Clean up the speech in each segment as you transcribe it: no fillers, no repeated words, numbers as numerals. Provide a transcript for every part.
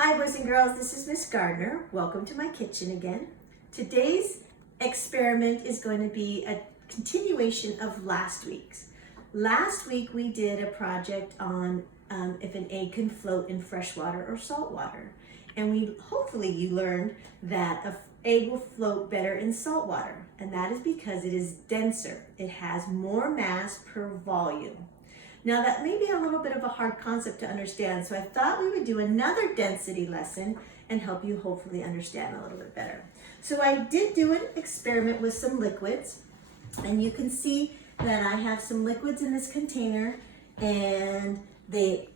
Hi boys and girls, this is Miss Gardner. Welcome to my kitchen again. Today's experiment is going to be a continuation of last week's. Last week we did a project on if an egg can float in fresh water or salt water. And hopefully you learned that an egg will float better in salt water. And that is because it is denser. It has more mass per volume. Now that may be a little bit of a hard concept to understand, so I thought we would do another density lesson and help you hopefully understand a little bit better. So I did do an experiment with some liquids, and you can see that I have some liquids in this container and they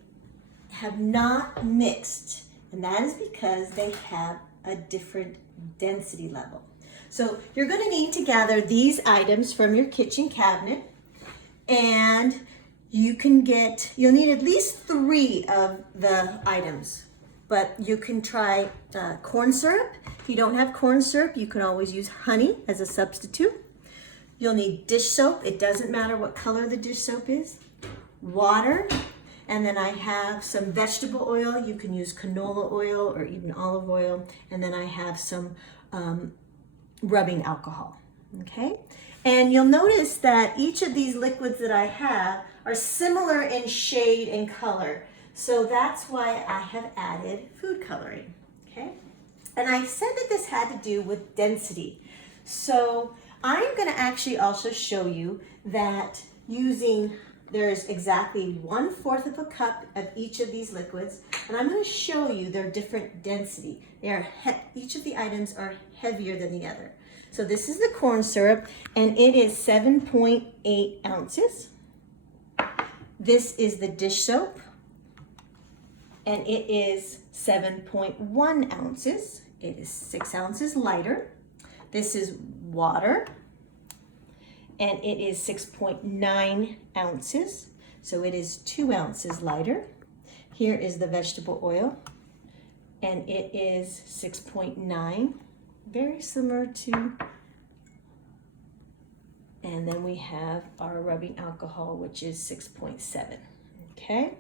have not mixed, and that is because they have a different density level. So you're going to need to gather these items from your kitchen cabinet, and you'll need at least 3 of the items, but you can try corn syrup. If you don't have corn syrup, you can always use honey as a substitute. You'll need dish soap. It doesn't matter what color the dish soap is. Water, and then I have some vegetable oil. You can use canola oil or even olive oil, and then I have some rubbing alcohol, okay? And you'll notice that each of these liquids that I have are similar in shade and color. So that's why I have added food coloring, okay? And I said that this had to do with density. So I'm gonna actually also show you that there's exactly 1/4 of a cup of each of these liquids, and I'm gonna show you their different density. Each of the items are heavier than the other. So this is the corn syrup, and it is 7.8 ounces. This is the dish soap, and it is 7.1 ounces. It is 6 ounces lighter. This is water, and it is 6.9 ounces. So it is 2 ounces lighter. Here is the vegetable oil, and it is 6.9, very similar to. And then we have our rubbing alcohol, which is 6.7, okay?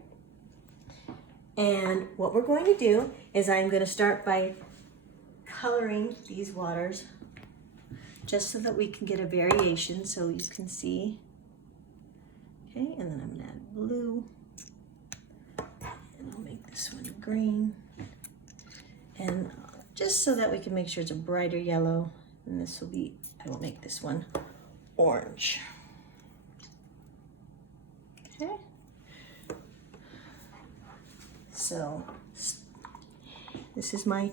And what we're going to do is I'm going to start by coloring these waters just so that we can get a variation so you can see. Okay, and then I'm going to add blue, and I'll make this one green. And just so that we can make sure it's a brighter yellow, and I will make this one orange. Okay. So this is my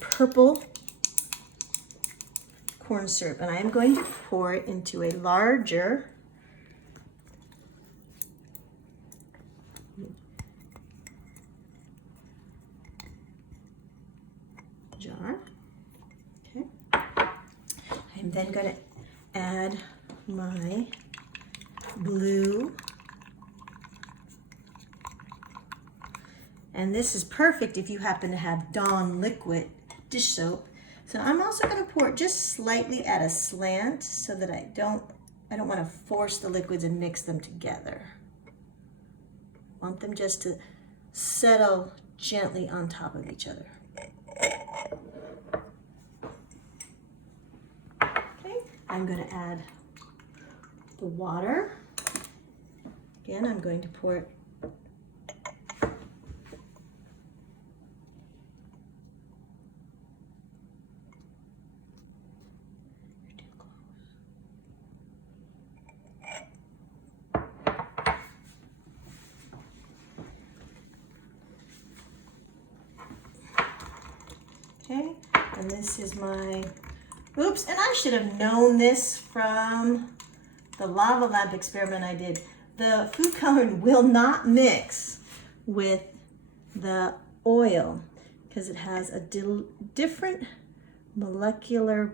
purple corn syrup, and I am going to pour it into a larger jar. Okay. I'm then going to add my blue. And this is perfect if you happen to have Dawn liquid dish soap. So I'm also going to pour it just slightly at a slant so that I don't want to force the liquids and mix them together. I want them just to settle gently on top of each other. I'm going to add the water. Again, I'm going to pour it. Okay, and this is my oops, and I should have known this from the lava lamp experiment I did. The food coloring will not mix with the oil because it has a different molecular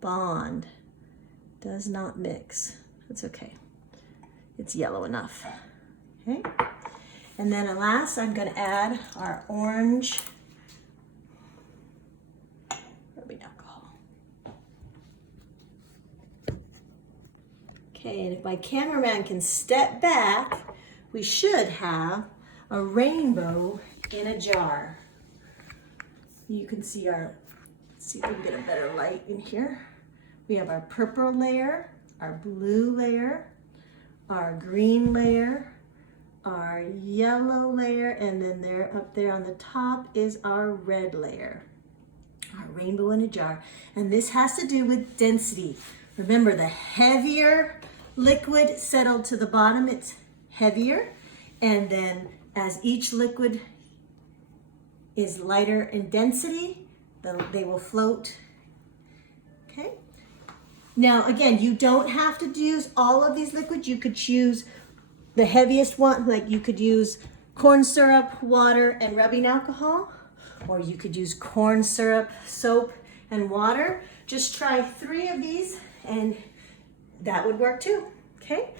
bond. Does not mix. That's okay. It's yellow enough. Okay. And then at last, I'm going to add our orange rubbing alcohol. Okay, and if my cameraman can step back, we should have a rainbow in a jar. You can see let's see if we can get a better light in here. We have our purple layer, our blue layer, our green layer, our yellow layer, and then up there on the top is our red layer, our rainbow in a jar. And this has to do with density. Remember, the heavier liquid settled to the bottom, it's heavier. And then as each liquid is lighter in density, they will float. Okay. Now, again, you don't have to use all of these liquids. You could choose the heaviest one, like you could use corn syrup, water, and rubbing alcohol, or you could use corn syrup, soap, and water. Just try 3 of these and that would work too, okay?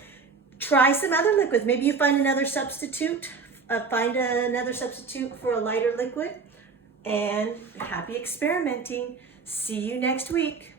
Try some other liquids. Maybe you find another substitute, for a lighter liquid, and happy experimenting. See you next week.